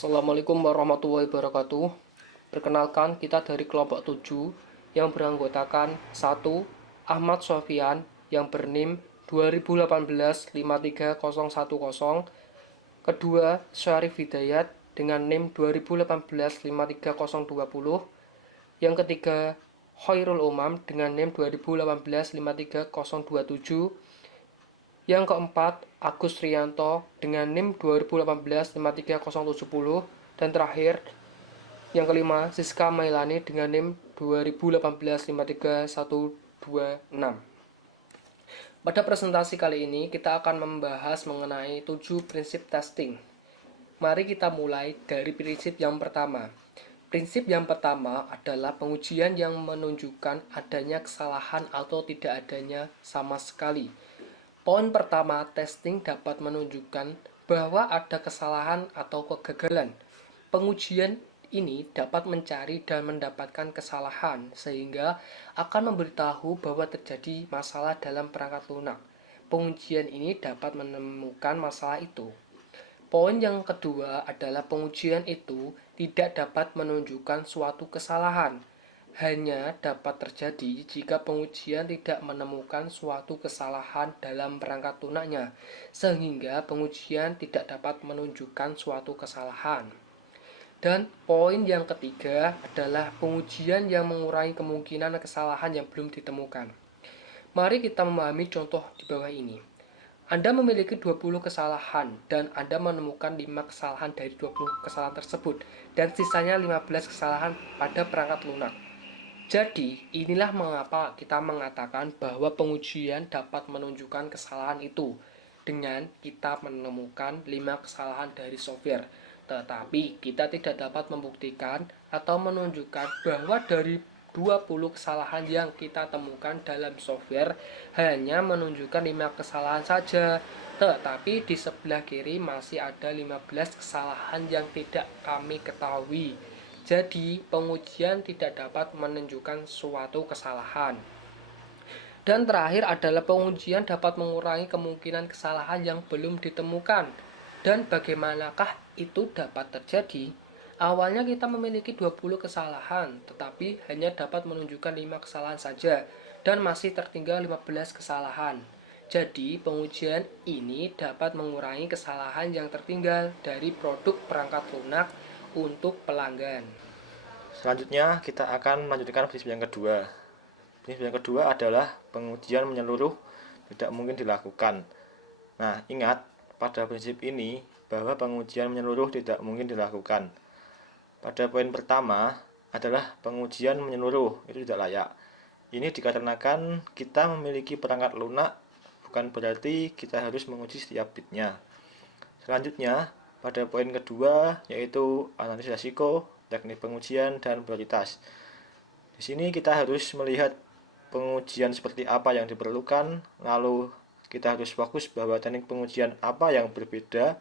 Assalamualaikum warahmatullahi wabarakatuh. Perkenalkan, kita dari kelompok 7 yang beranggotakan 1. Ahmad Sofyan yang bernim 2018-53010. Kedua, Syarif Hidayat dengan NIM 2018-53020. Yang ketiga, Khairul Umam dengan NIM 2018-53027. Yang keempat, Agus Rianto dengan NIM 2018-53070. Dan terakhir, yang kelima, Siska Mailani dengan NIM 2018-53126. Pada presentasi kali ini, kita akan membahas mengenai 7 prinsip testing. Mari kita mulai dari prinsip yang pertama. Prinsip yang pertama adalah pengujian yang menunjukkan adanya kesalahan atau tidak adanya sama sekali. Poin pertama, testing dapat menunjukkan bahwa ada kesalahan atau kegagalan. Pengujian ini dapat mencari dan mendapatkan kesalahan sehingga akan memberitahu bahwa terjadi masalah dalam perangkat lunak. Pengujian ini dapat menemukan masalah itu. Poin yang kedua adalah pengujian itu tidak dapat menunjukkan suatu kesalahan. Hanya dapat terjadi jika pengujian tidak menemukan suatu kesalahan dalam perangkat lunaknya, sehingga pengujian tidak dapat menunjukkan suatu kesalahan. Dan poin yang ketiga adalah pengujian yang mengurangi kemungkinan kesalahan yang belum ditemukan. Mari kita memahami contoh di bawah ini. Anda memiliki 20 kesalahan dan Anda menemukan 5 kesalahan dari 20 kesalahan tersebut dan sisanya 15 kesalahan pada perangkat lunak. Jadi, inilah mengapa kita mengatakan bahwa pengujian dapat menunjukkan kesalahan itu dengan kita menemukan 5 kesalahan dari software. Tetapi, kita tidak dapat membuktikan atau menunjukkan bahwa dari 20 kesalahan yang kita temukan dalam software hanya menunjukkan 5 kesalahan saja. Tetapi di sebelah kiri masih ada 15 kesalahan yang tidak kami ketahui. Jadi, pengujian tidak dapat menunjukkan suatu kesalahan. Dan terakhir adalah pengujian dapat mengurangi kemungkinan kesalahan yang belum ditemukan. Dan bagaimanakah itu dapat terjadi? Awalnya kita memiliki 20 kesalahan, tetapi hanya dapat menunjukkan 5 kesalahan saja, dan masih tertinggal 15 kesalahan. Jadi, pengujian ini dapat mengurangi kesalahan yang tertinggal dari produk perangkat lunak untuk pelanggan. Selanjutnya kita akan melanjutkan prinsip yang kedua. Prinsip yang kedua adalah pengujian menyeluruh tidak mungkin dilakukan. Nah, ingat pada prinsip ini bahwa pengujian menyeluruh tidak mungkin dilakukan. Pada poin pertama adalah pengujian menyeluruh itu tidak layak. Ini dikarenakan kita memiliki perangkat lunak, bukan berarti kita harus menguji setiap bitnya. Selanjutnya, pada poin kedua yaitu analisis risiko, teknik pengujian, dan prioritas. Di sini kita harus melihat pengujian seperti apa yang diperlukan, lalu kita harus fokus bahwa teknik pengujian apa yang berbeda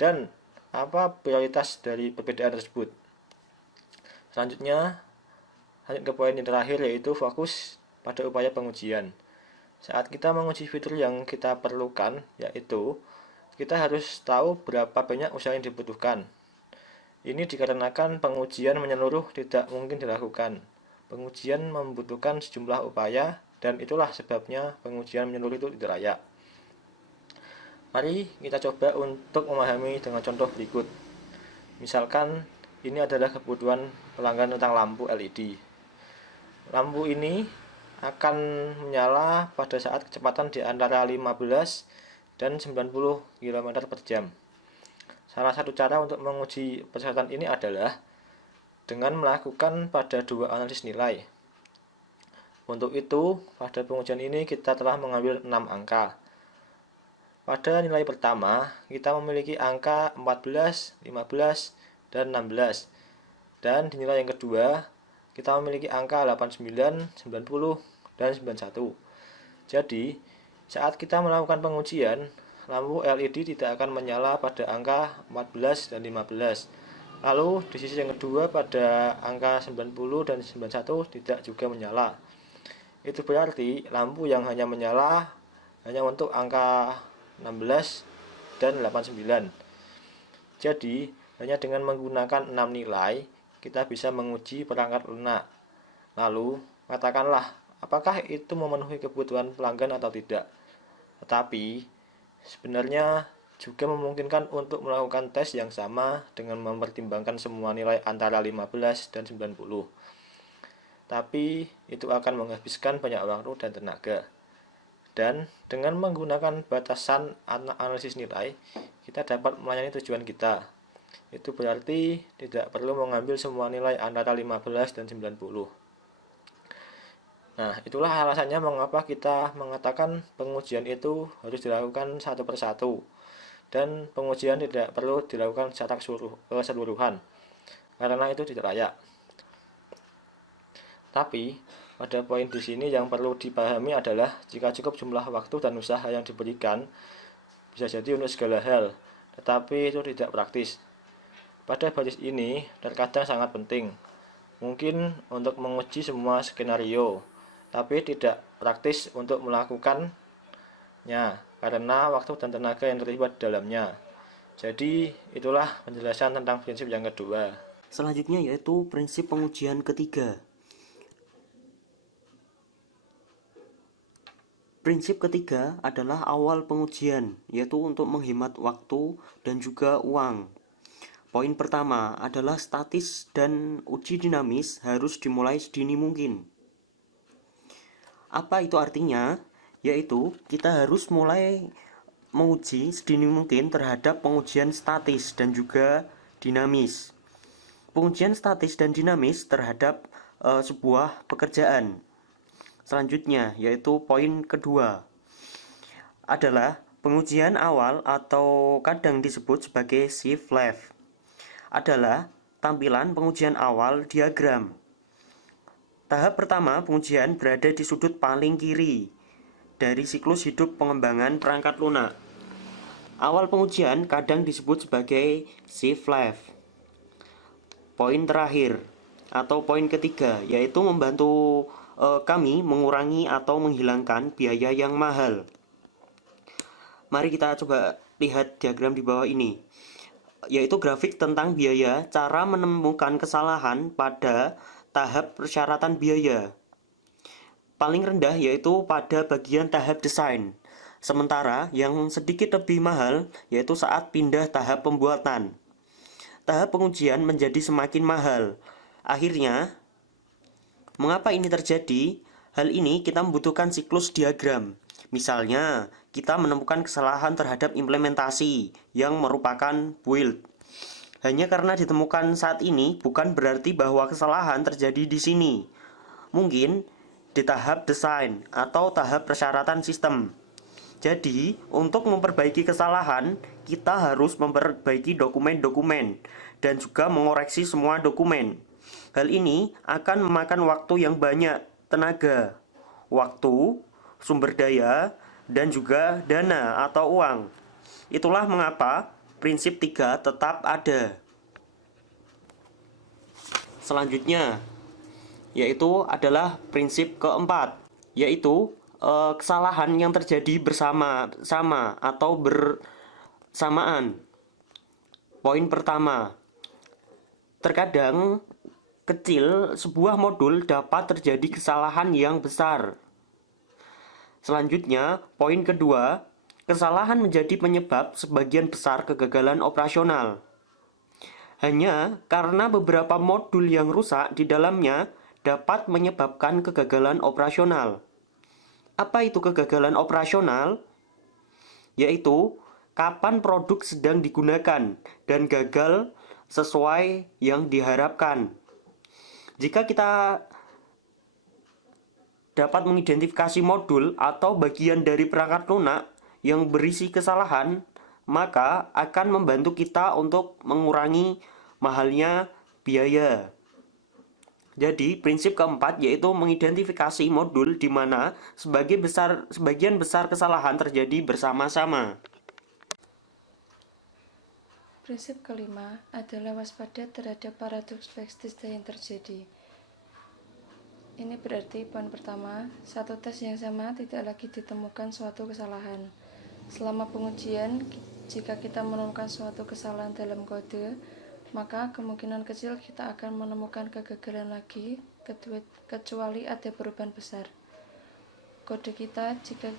dan apa prioritas dari perbedaan tersebut. Selanjutnya, lanjut ke poin yang terakhir yaitu fokus pada upaya pengujian. Saat kita menguji fitur yang kita perlukan, yaitu kita harus tahu berapa banyak usaha yang dibutuhkan. Ini dikarenakan pengujian menyeluruh tidak mungkin dilakukan. Pengujian membutuhkan sejumlah upaya dan itulah sebabnya pengujian menyeluruh itu tidak layak. Mari kita coba untuk memahami dengan contoh berikut. Misalkan ini adalah kebutuhan pelanggan tentang lampu LED. Lampu ini akan menyala pada saat kecepatan di antara 15 dan 90 km per jam. Salah satu cara untuk menguji persyaratan ini adalah dengan melakukan pada dua analisis nilai. Untuk itu, pada pengujian ini kita telah mengambil 6 angka. Pada nilai pertama, kita memiliki angka 14, 15, dan 16. Dan di nilai yang kedua, kita memiliki angka 89, 90, dan 91. Jadi, saat kita melakukan pengujian, lampu LED tidak akan menyala pada angka 14 dan 15. Lalu di sisi yang kedua pada angka 90 dan 91 tidak juga menyala. Itu berarti lampu yang hanya menyala hanya untuk angka 16 dan 89. Jadi Hanya dengan menggunakan 6 nilai, kita bisa menguji perangkat lunak. Lalu, katakanlah apakah itu memenuhi kebutuhan pelanggan atau tidak. Tetapi, sebenarnya juga memungkinkan untuk melakukan tes yang sama dengan mempertimbangkan semua nilai antara 15 dan 90. Tapi, itu akan menghabiskan banyak waktu dan tenaga. Dan dengan menggunakan batasan analisis nilai, kita dapat melayani tujuan kita. Itu berarti tidak perlu mengambil semua nilai antara 15 dan 90. Nah, itulah alasannya mengapa kita mengatakan pengujian itu harus dilakukan satu persatu. Dan pengujian tidak perlu dilakukan secara keseluruhan, karena itu tidak layak. Tapi, pada poin di sini yang perlu dipahami adalah jika cukup jumlah waktu dan usaha yang diberikan, bisa jadi untuk segala hal, tetapi itu tidak praktis. Pada basis ini, terkadang sangat penting, mungkin untuk menguji semua skenario, tapi tidak praktis untuk melakukannya, karena waktu dan tenaga yang terlibat di dalamnya. Jadi, itulah penjelasan tentang prinsip yang kedua. Selanjutnya yaitu prinsip pengujian ketiga. Prinsip ketiga adalah awal pengujian, yaitu untuk menghemat waktu dan juga uang. Poin pertama adalah statis dan uji dinamis harus dimulai sedini mungkin. Apa itu artinya? Yaitu kita harus mulai menguji sedini mungkin terhadap pengujian statis dan juga dinamis. Pengujian statis dan dinamis terhadap sebuah pekerjaan. Selanjutnya yaitu poin kedua adalah pengujian awal atau kadang disebut sebagai shift left adalah tampilan pengujian awal diagram. Tahap pertama pengujian berada di sudut paling kiri dari siklus hidup pengembangan perangkat lunak. Awal pengujian kadang disebut sebagai shift left. Poin terakhir atau poin ketiga yaitu membantu kami mengurangi atau menghilangkan biaya yang mahal. Mari kita coba lihat diagram di bawah ini, yaitu grafik tentang biaya, cara menemukan kesalahan pada tahap persyaratan biaya. Paling rendah yaitu pada bagian tahap desain, sementara yang sedikit lebih mahal yaitu saat pindah tahap pembuatan. Tahap pengujian menjadi semakin mahal. Akhirnya, mengapa ini terjadi? Hal ini kita membutuhkan siklus diagram. Misalnya, kita menemukan kesalahan terhadap implementasi yang merupakan build. Hanya karena ditemukan saat ini bukan berarti bahwa kesalahan terjadi di sini. Mungkin di tahap desain atau tahap persyaratan sistem. Jadi, untuk memperbaiki kesalahan, kita harus memperbaiki dokumen-dokumen dan juga mengoreksi semua dokumen. Hal ini akan memakan waktu yang banyak, tenaga, waktu, sumber daya, dan juga dana atau uang. Itulah mengapa prinsip 3 tetap ada. Selanjutnya, yaitu adalah prinsip keempat, yaitu kesalahan yang terjadi bersama-sama atau bersamaan. Poin pertama, terkadang kecil sebuah modul dapat terjadi kesalahan yang besar. Selanjutnya, poin kedua, kesalahan menjadi penyebab sebagian besar kegagalan operasional. Hanya karena beberapa modul yang rusak di dalamnya dapat menyebabkan kegagalan operasional. Apa itu kegagalan operasional? Yaitu kapan produk sedang digunakan dan gagal sesuai yang diharapkan. Jika kita dapat mengidentifikasi modul atau bagian dari perangkat lunak yang berisi kesalahan, maka akan membantu kita untuk mengurangi mahalnya biaya. Jadi, prinsip keempat yaitu mengidentifikasi modul di mana sebagian besar kesalahan terjadi bersama-sama. Prinsip kelima adalah waspada terhadap paradoks backstage yang terjadi. Ini berarti poin pertama, satu tes yang sama tidak lagi ditemukan suatu kesalahan. Selama pengujian, jika kita menemukan suatu kesalahan dalam kode, maka kemungkinan kecil kita akan menemukan kegagalan lagi, kecuali ada perubahan besar. Kode kita jika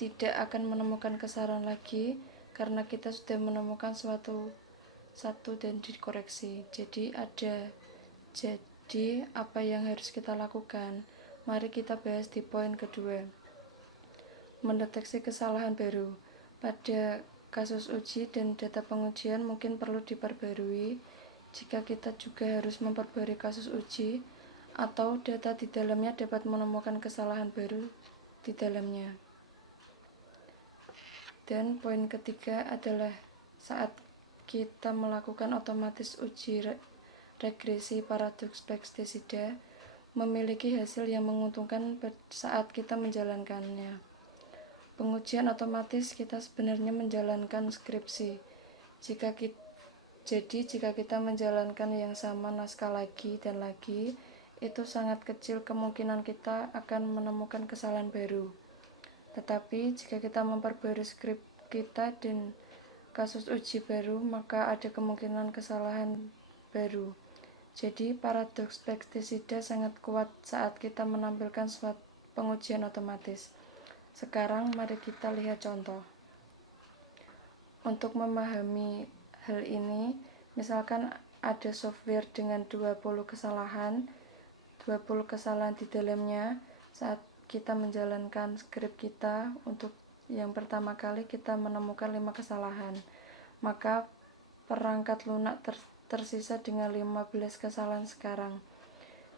tidak akan menemukan kesalahan lagi, karena kita sudah menemukan satu dan dikoreksi. Jadi apa yang harus kita lakukan? Mari kita bahas di poin kedua. Mendeteksi kesalahan baru. Pada kasus uji dan data pengujian mungkin perlu diperbarui jika kita juga harus memperbarui kasus uji atau data di dalamnya dapat menemukan kesalahan baru di dalamnya. Dan poin ketiga adalah saat kita melakukan otomatis uji regresi paradoks pestisida memiliki hasil yang menguntungkan saat kita menjalankannya. Pengujian otomatis kita sebenarnya menjalankan skripsi. Jika kita menjalankan yang sama naskah lagi dan lagi, itu sangat kecil kemungkinan kita akan menemukan kesalahan baru. Tetapi jika kita memperbarui skrip kita dan kasus uji baru, maka ada kemungkinan kesalahan baru. Jadi paradoks pestisida sangat kuat saat kita menampilkan suatu pengujian otomatis. Sekarang mari kita lihat contoh. Untuk memahami hal ini, misalkan ada software dengan 20 kesalahan di dalamnya. Saat kita menjalankan skrip kita, untuk yang pertama kali kita menemukan 5 kesalahan, maka perangkat lunak tersisa dengan 15 kesalahan sekarang.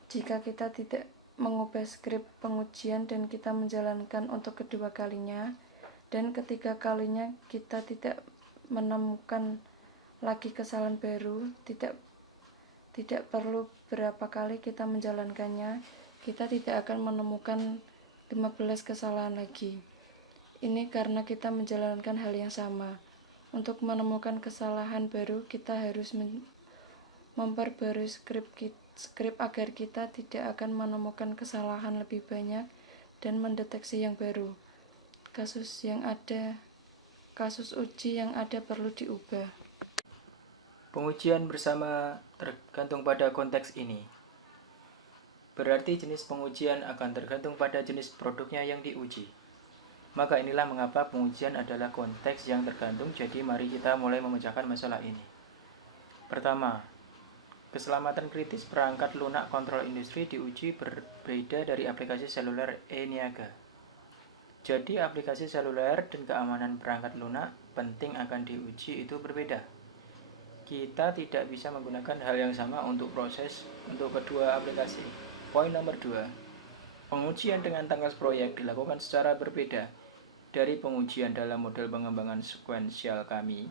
Jika kita tidak mengubah skrip pengujian dan kita menjalankan untuk kedua kalinya dan ketiga kalinya kita tidak menemukan lagi kesalahan baru, tidak perlu berapa kali kita menjalankannya, kita tidak akan menemukan 15 kesalahan lagi. Ini karena kita menjalankan hal yang sama. Untuk menemukan kesalahan baru, kita harus memperbarui skrip agar kita tidak akan menemukan kesalahan lebih banyak dan mendeteksi yang baru. Kasus uji yang ada perlu diubah. Pengujian bersama tergantung pada konteks ini. Berarti jenis pengujian akan tergantung pada jenis produknya yang diuji. Maka inilah mengapa pengujian adalah konteks yang tergantung, jadi mari kita mulai memecahkan masalah ini. Pertama, keselamatan kritis perangkat lunak kontrol industri diuji berbeda dari aplikasi seluler e-niaga. Jadi aplikasi seluler dan keamanan perangkat lunak penting akan diuji itu berbeda. Kita tidak bisa menggunakan hal yang sama untuk proses untuk kedua aplikasi. Poin nomor 2. Pengujian dengan tangkas proyek dilakukan secara berbeda dari pengujian dalam model pengembangan sekuensial kami.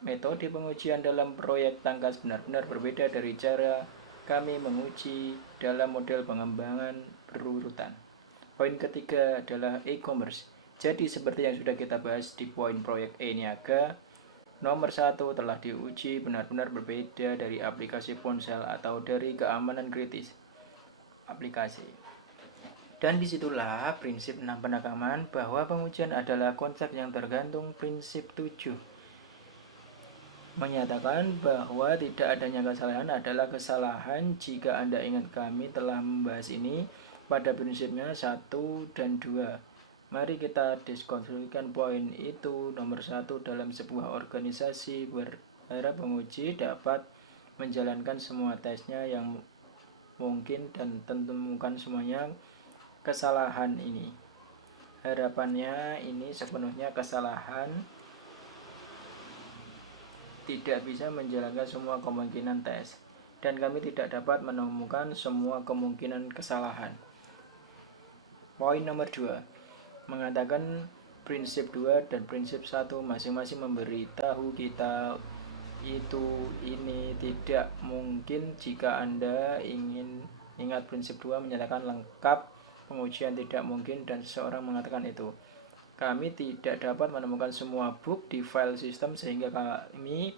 Metode pengujian dalam proyek tangkas benar-benar berbeda dari cara kami menguji dalam model pengembangan berurutan. Poin ketiga adalah e-commerce. Jadi seperti yang sudah kita bahas di poin proyek e-niaga, nomor 1 telah diuji benar-benar berbeda dari aplikasi ponsel atau dari keamanan kritis aplikasi. Dan disitulah prinsip 6 penekaman bahwa pengujian adalah konsep yang tergantung. Prinsip 7 menyatakan bahwa tidak adanya kesalahan adalah kesalahan. Jika Anda ingat, kami telah membahas ini pada prinsipnya 1 dan 2. Mari kita diskonstruksikan poin itu. Nomor 1, dalam sebuah organisasi berharap penguji dapat menjalankan semua tesnya yang mungkin dan temukan semuanya kesalahan ini. Harapannya ini sepenuhnya kesalahan, tidak bisa menjalankan semua kemungkinan tes, dan kami tidak dapat menemukan semua kemungkinan kesalahan. Poin nomor 2 mengatakan prinsip 2 dan prinsip 1 masing-masing memberitahu kita ini tidak mungkin. Jika Anda ingin ingat, prinsip 2 menyatakan lengkap pengujian tidak mungkin dan seseorang mengatakan itu. Kami tidak dapat menemukan semua bug di file sistem sehingga kami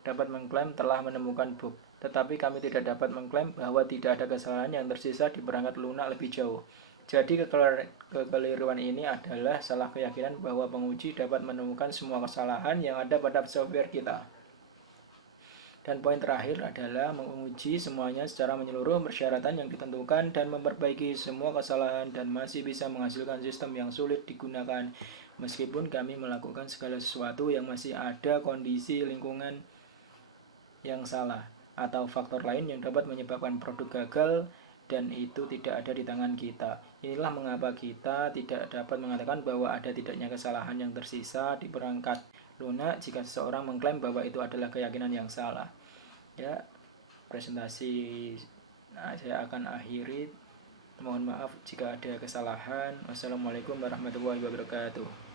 dapat mengklaim telah menemukan bug. Tetapi kami tidak dapat mengklaim bahwa tidak ada kesalahan yang tersisa di perangkat lunak lebih jauh. Jadi kekeliruan ini adalah salah keyakinan bahwa penguji dapat menemukan semua kesalahan yang ada pada software kita. Dan poin terakhir adalah menguji semuanya secara menyeluruh persyaratan yang ditentukan dan memperbaiki semua kesalahan dan masih bisa menghasilkan sistem yang sulit digunakan. Meskipun kami melakukan segala sesuatu yang masih ada kondisi lingkungan yang salah atau faktor lain yang dapat menyebabkan produk gagal dan itu tidak ada di tangan kita. Inilah mengapa kita tidak dapat mengatakan bahwa ada tidaknya kesalahan yang tersisa di perangkat lunak jika seseorang mengklaim bahwa itu adalah keyakinan yang salah. Ya, presentasi saya akan akhiri. Mohon maaf jika ada kesalahan. Wassalamualaikum warahmatullahi wabarakatuh.